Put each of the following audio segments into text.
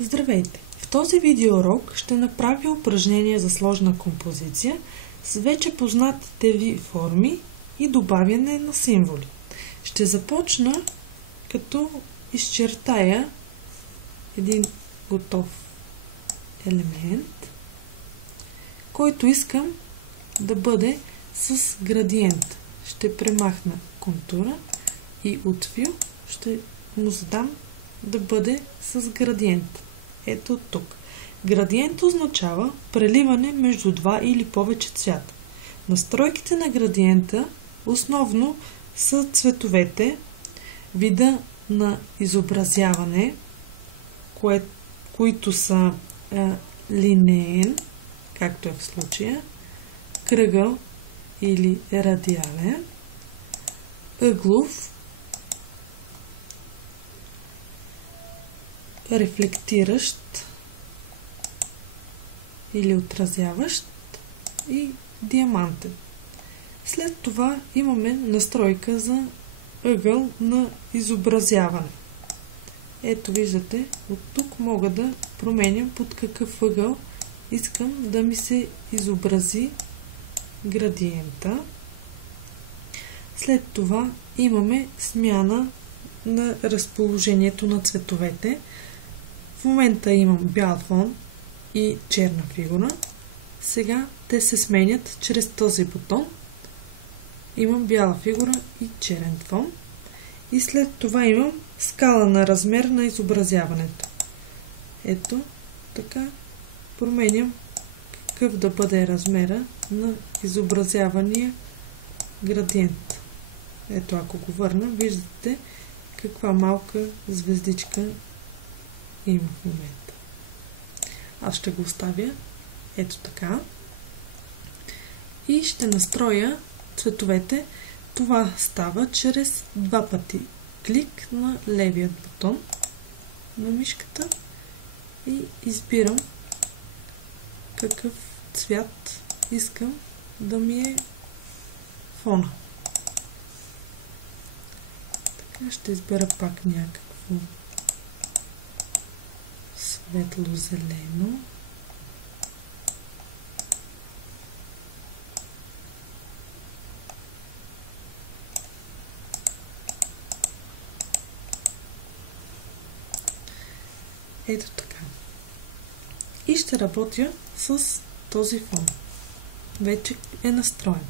Здравейте! В този видеоурок ще направя упражнение за сложна композиция с вече познатите ви форми и добавяне на символи. Ще започна като изчертая един готов елемент, който искам да бъде с градиент. Ще премахна контура и отвил ще му задам да бъде с градиент. Ето тук. Градиент означава преливане между два или повече цвята. Настройките на градиента основно са цветовете, вида на изобразяване, които са линеен, както е в случая, кръгъл или радиален, ъглов, рефлектиращ или отразяващ и диамантен. След това имаме настройка за ъгъл на изобразяване. Ето виждате, от тук мога да променям под какъв ъгъл искам да ми се изобрази градиента. След това имаме смяна на разположението на цветовете. В момента имам бял фон и черна фигура. Сега те се сменят чрез този бутон. Имам бяла фигура и черен фон. И след това имам скала на размер на изобразяването. Ето така променям какъв да бъде размера на изобразявания градиент. Ето, ако го върна, виждате каква малка звездичка има в момента. Аз ще го оставя ето така и ще настроя цветовете. Това става чрез два пъти клик на левият бутон на мишката и избирам какъв цвят искам да ми е фона. Така ще избера пак някакво светло-зелено. Ето така. И ще работя с този фон. Вече е настроен.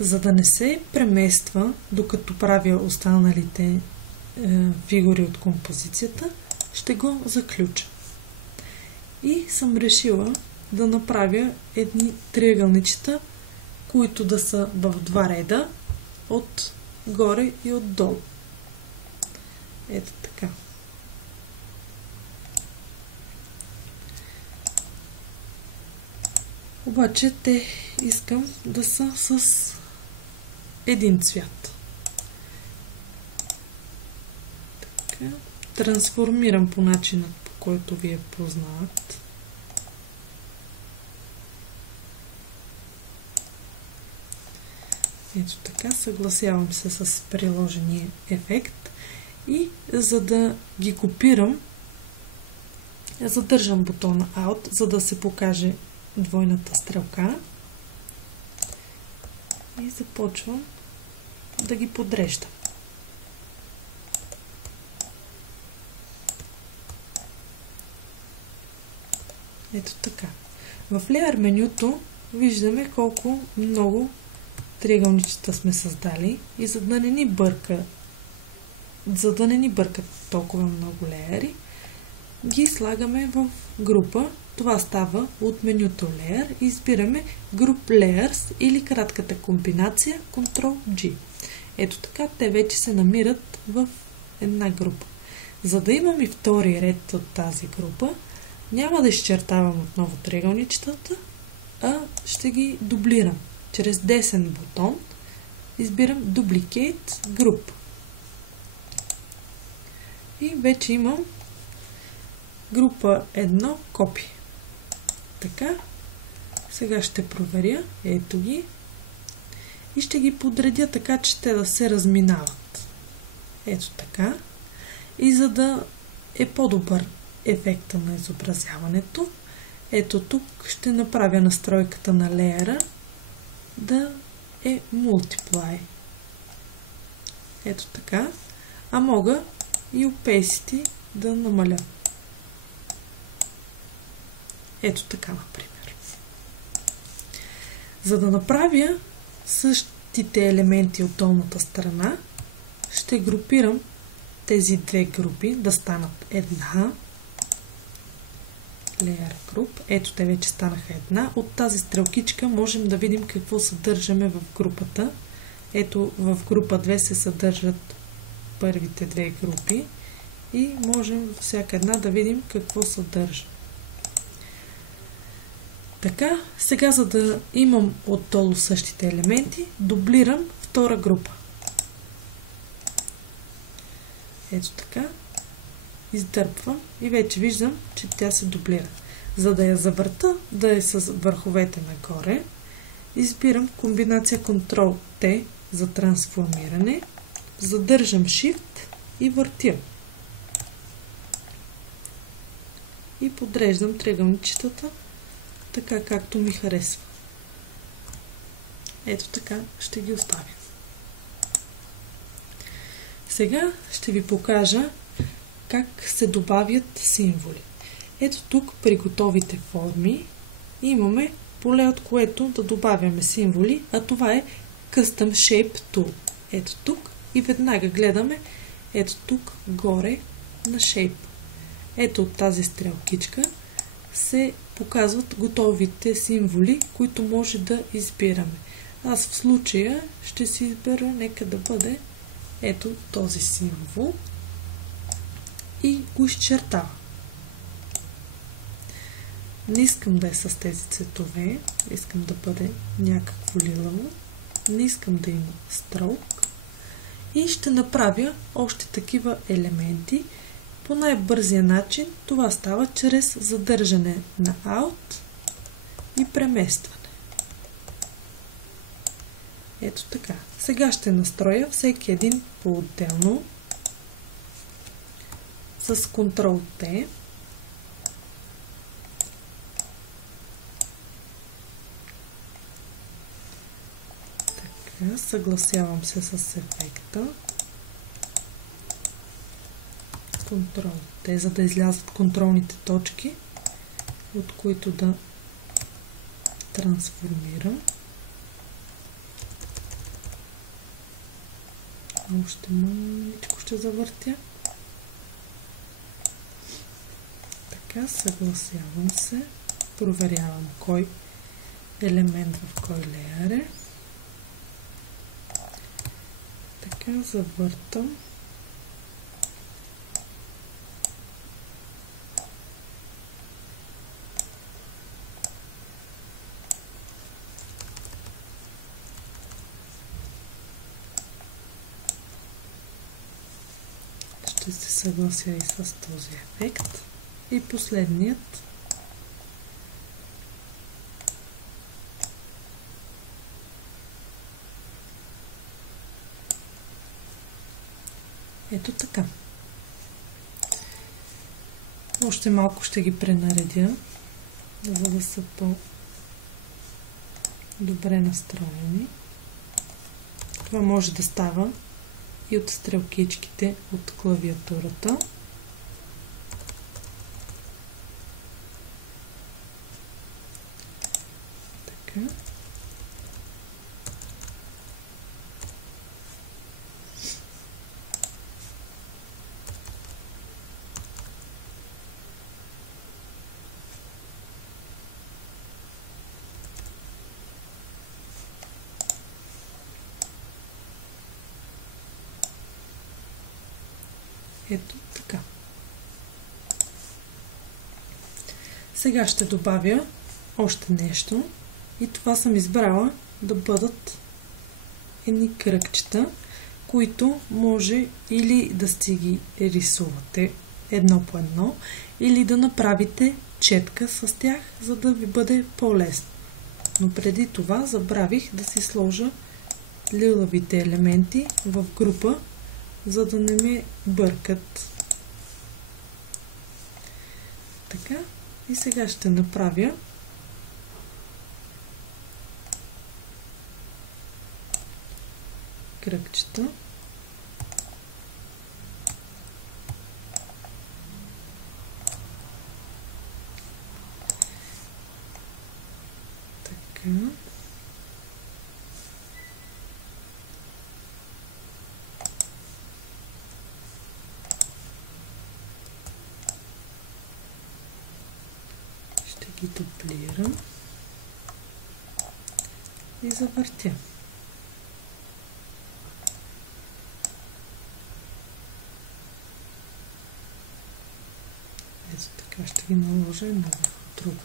За да не се премества, докато правя останалите фигури от композицията, ще го заключа. И съм решила да направя едни триъгълничета, които да са в два реда, от горе и отдолу. Ето така. Обаче те искам да са с един цвят. Така. Трансформирам по начинът, по който ви е познат. Ето така, съгласявам се с приложения ефект и за да ги копирам, задържам бутона Alt, за да се покаже двойната стрелка и започвам да ги подреждам. Ето така. В Layer менюто виждаме колко много триъгълничета сме създали и за да не ни бъркат толкова много леери, ги слагаме в група. Това става от менюто Layer и избираме Group Layers или кратката комбинация Ctrl-G. Ето така, те вече се намират в една група. За да имам и втори ред от тази група, няма да изчертавам отново триъгълничетата, а ще ги дублирам. Чрез десен бутон избирам Duplicate Group. И вече имам група 1 копи. Така, сега ще проверя, ето ги, и ще ги подредя така, че те да се разминават. Ето така. И за да е по-добър ефекта на изобразяването. Ето тук ще направя настройката на леера да е Multiply. Ето така. А мога и opacity да намаля. Ето така, например. За да направя същите елементи от долната страна, ще групирам тези две групи да станат една. Layer Group. Ето, те вече станаха една. От тази стрелкичка можем да видим какво съдържаме в групата. Ето, в група 2 се съдържат първите две групи и можем във всяка една да видим какво съдържа. Така, сега за да имам отдолу същите елементи, дублирам втора група. Ето така. Издърпвам и вече виждам, че тя се дублира. За да я завърта, да е с върховете нагоре, избирам комбинация Ctrl-T за трансформиране, задържам Shift и въртя. И подреждам триъгълничетата така, както ми харесва. Ето така ще ги оставя. Сега ще ви покажа как се добавят символи. Ето тук при готовите форми имаме поле, от което да добавяме символи, а това е Custom Shape Tool. Ето тук и веднага гледаме ето тук горе на Shape. Ето от тази стрелкичка се показват готовите символи, които може да избираме. Аз в случая ще си избера, нека да бъде ето този символ и го изчертава. Не искам да е с тези цветове, искам да бъде някакво лилаво, не искам да има строк и ще направя още такива елементи. По най-бързия начин това става чрез задържане на Alt и преместване. Ето така. Сега ще настроя всеки един по-отделно с Ctrl-T. Така, съгласявам се с ефекта. Ctrl-T, за да излязат контролните точки, от които да трансформирам. Още маличко ще завъртя. Така, съгласявам се. Проверявам кой елемент в кой леер е. Така, завъртам. Ще се съглася и с този ефект. И последният. Ето така. Още малко ще ги пренаредя, за да са по-добре настроени. Това може да става и от стрелкичките от клавиатурата. Така. Ето така. Сега ще добавя още нещо и това съм избрала да бъдат едни кръгчета, които може или да си ги рисувате едно по едно, или да направите четка с тях, за да ви бъде по-лесно. Но преди това забравих да си сложа лилавите елементи в група, за да не ме бъркат. Така. И сега ще направя кръгчета. Така. Ще ги дуплирам и завъртя. Ето така ще ги наложа една върху друга.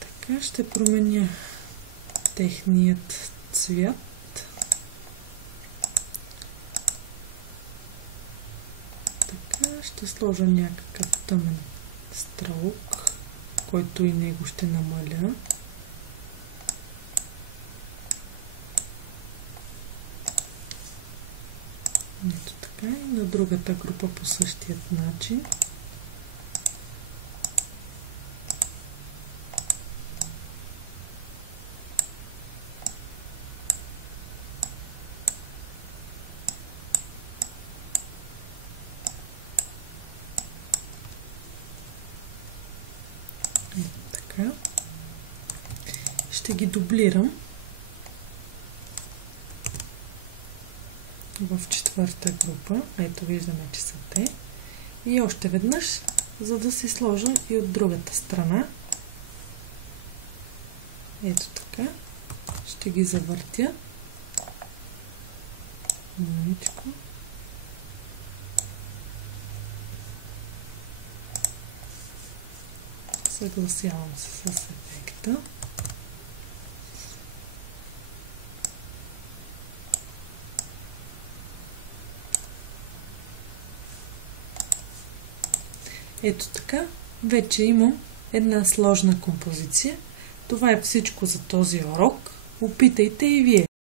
Така ще променя техният цвят. Така ще сложа някакъв тъмен стрелок, който и него ще намаля. Ето така и на другата група по същият начин. Ето така. Ще ги дублирам в четвърта група. Ето виждаме, че са те. И още веднъж, за да си сложа и от другата страна. Ето така. Ще ги завъртя. Маничко. Съгласявам се с ефекта. Ето така, вече имам една сложна композиция. Това е всичко за този урок. Опитайте и вие.